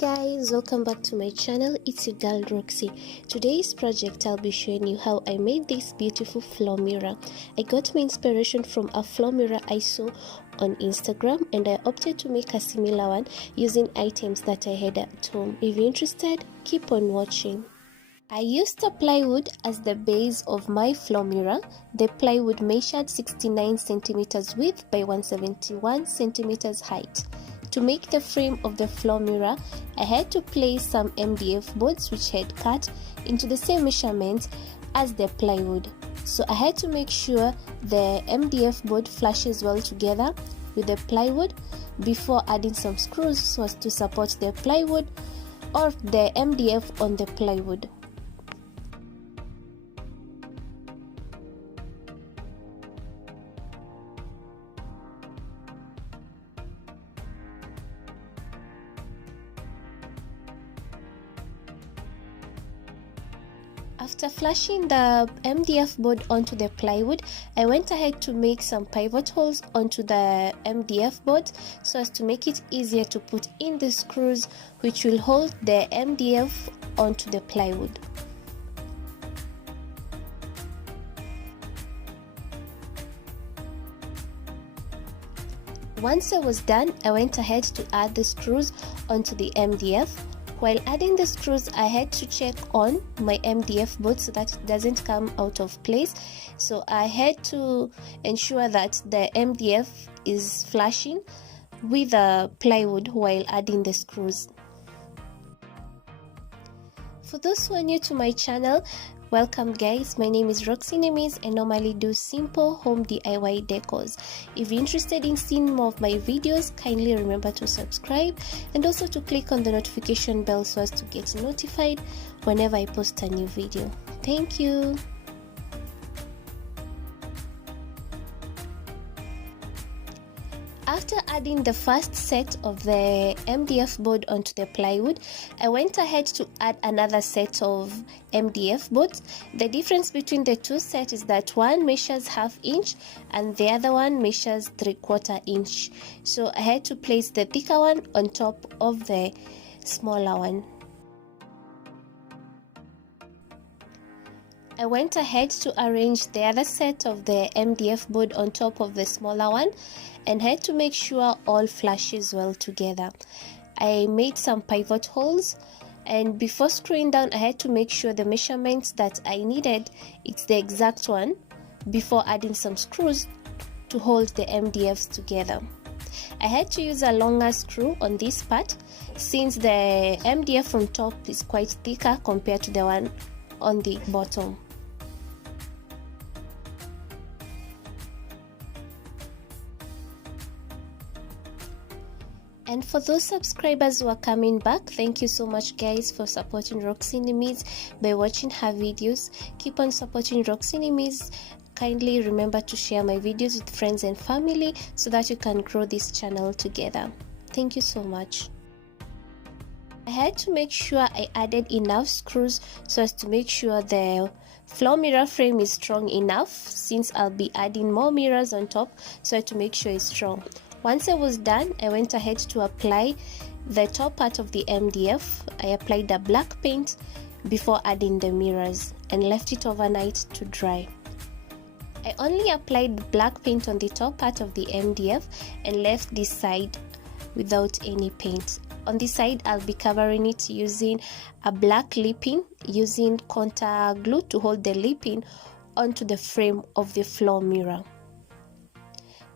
Guys, welcome back to my channel. It's your girl Roxy. Today's project I'll be showing you how I made this beautiful floor mirror. I got my inspiration from a floor mirror I saw on Instagram and I opted to make a similar one using items that I had at home. If you're interested, keep on watching. I used a plywood as the base of my floor mirror. The plywood measured 69 centimeters width by 171 centimeters height. To make the frame of the floor mirror, I had to place some MDF boards which I had cut into the same measurement as the plywood. So I had to make sure the MDF board flashes well together with the plywood before adding some screws so as to support the plywood or the MDF on the plywood. After flashing the MDF board onto the plywood, I went ahead to make some pivot holes onto the MDF board so as to make it easier to put in the screws which will hold the MDF onto the plywood. Once I was done, I went ahead to add the screws onto the MDF. While adding the screws, I had to check on my MDF board so that it doesn't come out of place. So I had to ensure that the MDF is flashing with the plywood while adding the screws. For those who are new to my channel, welcome guys. My name is Roxy. I normally do simple home DIY decors. If you're interested in seeing more of my videos, kindly remember to subscribe and also to click on the notification bell so as to get notified whenever I post a new video. Thank you. After adding the first set of the MDF board onto the plywood, I went ahead to add another set of MDF boards. The difference between the two sets is that one measures ½ inch and the other one measures ¾ inch. So I had to place the thicker one on top of the smaller one. I went ahead to arrange the other set of the MDF board on top of the smaller one and had to make sure all flashes well together. I made some pivot holes, and before screwing down I had to make sure the measurements that I needed, it's the exact one, before adding some screws to hold the MDFs together. I had to use a longer screw on this part since the MDF from top is quite thicker compared to the one on the bottom. And for those subscribers who are coming back, thank you so much guys for supporting Roxy by watching her videos. Keep on supporting Roxy. Kindly remember to share my videos with friends and family so that you can grow this channel together. Thank you so much. I had to make sure I added enough screws so as to make sure the floor mirror frame is strong enough, since I'll be adding more mirrors on top, so I had to make sure it's strong. Once I was done, I went ahead to apply the top part of the MDF. I applied a black paint before adding the mirrors and left it overnight to dry. I only applied black paint on the top part of the MDF and left this side without any paint. On this side, I'll be covering it using a black leaping, using contact glue to hold the leaping onto the frame of the floor mirror.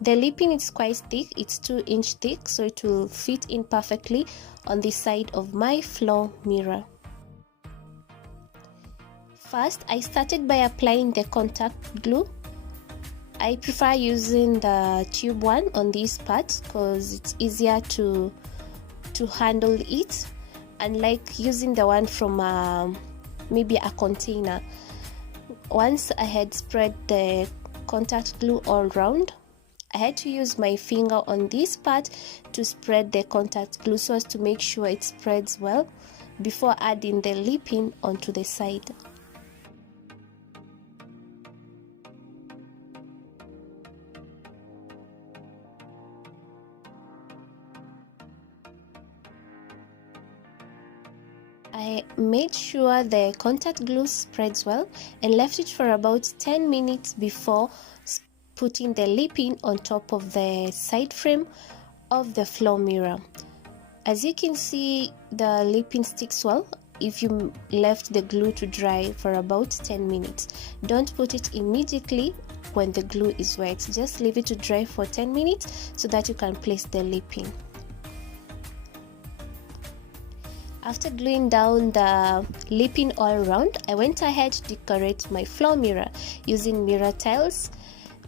The leaping is quite thick, it's 2-inch thick, so it will fit in perfectly on the side of my floor mirror. First, I started by applying the contact glue. I prefer using the tube one on this part because it's easier to handle it, unlike using the one from maybe a container. Once I had spread the contact glue all round, I had to use my finger on this part to spread the contact glue so as to make sure it spreads well before adding the leaping onto the side. I made sure the contact glue spreads well and left it for about 10 minutes before putting the leaping on top of the side frame of the floor mirror. As you can see, the leaping sticks well if you left the glue to dry for about 10 minutes. Don't put it immediately when the glue is wet. Just leave it to dry for 10 minutes so that you can place the leaping. After gluing down the leaping all around, I went ahead to decorate my floor mirror using mirror tiles,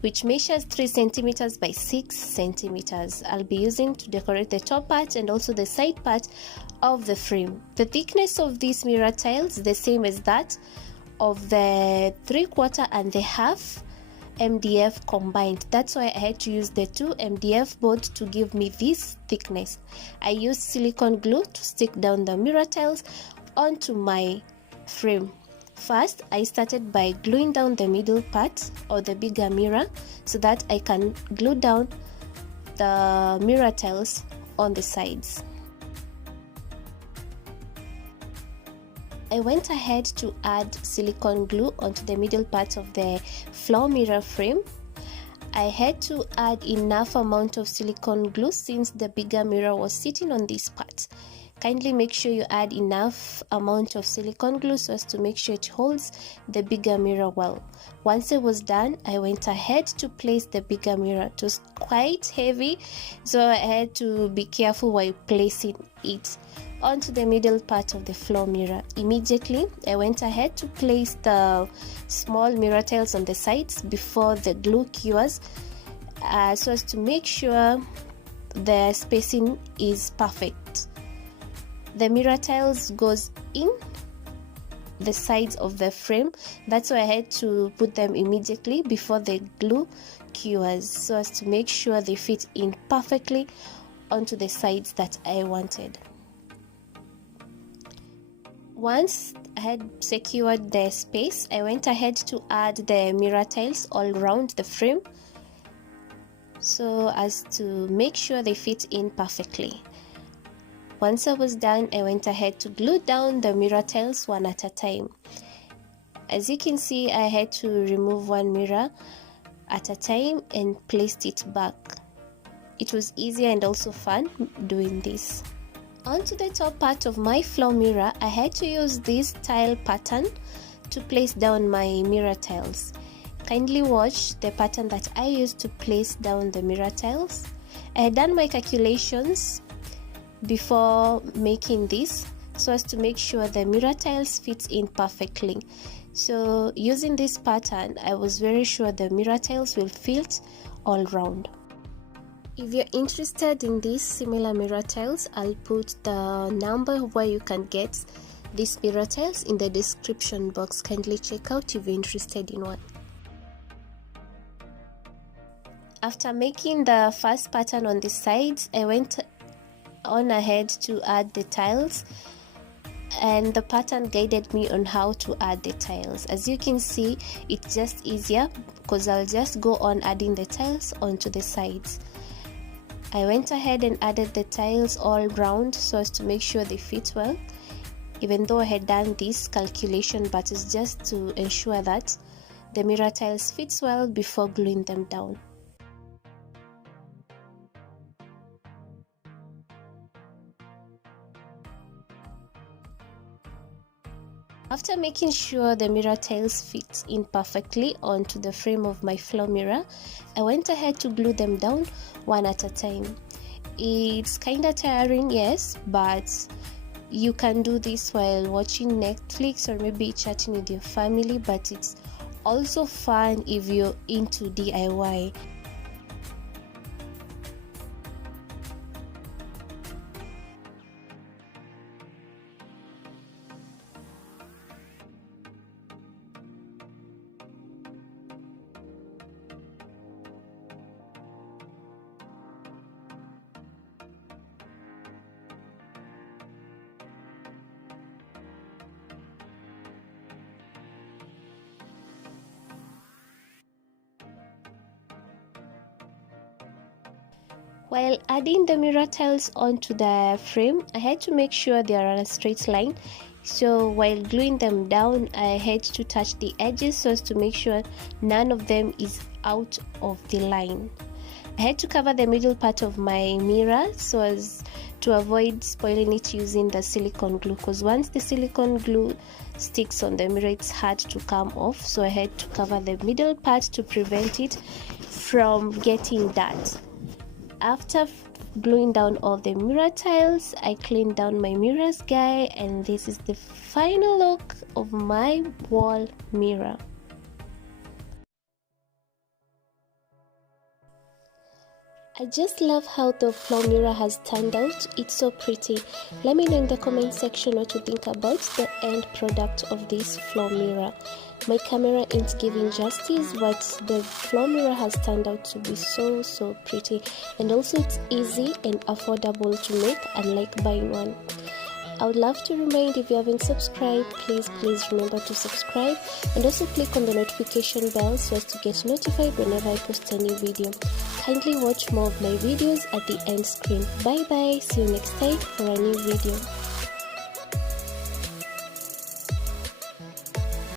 which measures 3 centimeters by 6 centimeters. I'll be using to decorate the top part and also the side part of the frame. The thickness of these mirror tiles is the same as that of the 3/4 and the half MDF combined. That's why I had to use the 2 MDF boards to give me this thickness. I used silicone glue to stick down the mirror tiles onto my frame. First, I started by gluing down the middle part or the bigger mirror so that I can glue down the mirror tiles on the sides. I went ahead to add silicone glue onto the middle part of the floor mirror frame. I had to add enough amount of silicone glue since the bigger mirror was sitting on this part. Kindly make sure you add enough amount of silicone glue so as to make sure it holds the bigger mirror well. Once it was done, I went ahead to place the bigger mirror. It was quite heavy, so I had to be careful while placing it onto the middle part of the floor mirror. Immediately, I went ahead to place the small mirror tiles on the sides before the glue cures, so as to make sure the spacing is perfect. The mirror tiles goes in the sides of the frame. That's why I had to put them immediately before the glue cures, so as to make sure they fit in perfectly onto the sides that I wanted. Once I had secured the space, I went ahead to add the mirror tiles all around the frame so as to make sure they fit in perfectly. Once I was done, I went ahead to glue down the mirror tiles one at a time. As you can see, I had to remove one mirror at a time and placed it back. It was easier and also fun doing this. Onto the top part of my floor mirror, I had to use this tile pattern to place down my mirror tiles. Kindly watch the pattern that I used to place down the mirror tiles. I had done my calculations before making this so as to make sure the mirror tiles fit in perfectly. So using this pattern, I was very sure the mirror tiles will fit all round. If you're interested in these similar mirror tiles, I'll put the number where you can get these mirror tiles in the description box. Kindly check out if you're interested in one. After making the first pattern on the sides, I went on ahead to add the tiles, and the pattern guided me on how to add the tiles. As you can see, it's just easier because I'll just go on adding the tiles onto the sides. I went ahead and added the tiles all round so as to make sure they fit well, even though I had done this calculation, but it's just to ensure that the mirror tiles fits well before gluing them down. After making sure the mirror tiles fit in perfectly onto the frame of my floor mirror, I went ahead to glue them down one at a time. It's kinda tiring, yes, but you can do this while watching Netflix or maybe chatting with your family, but it's also fun if you're into DIY. While adding the mirror tiles onto the frame, I had to make sure they are on a straight line. So while gluing them down, I had to touch the edges so as to make sure none of them is out of the line. I had to cover the middle part of my mirror so as to avoid spoiling it using the silicone glue, because once the silicone glue sticks on the mirror, it's hard to come off. So I had to cover the middle part to prevent it from getting dirt. After gluing down all the mirror tiles, I cleaned down my mirrors, guys, and this is the final look of my wall mirror. I just love how the floor mirror has turned out. It's so pretty. Let me know in the comment section what you think about the end product of this floor mirror. My camera ain't giving justice, but the floor mirror has turned out to be so pretty, and also it's easy and affordable to make, unlike buying one. I would love to remind, if you haven't subscribed, please remember to subscribe, and also click on the notification bell so as to get notified whenever I post a new video. Kindly watch more of my videos at the end screen. Bye bye, see you next time for a new video.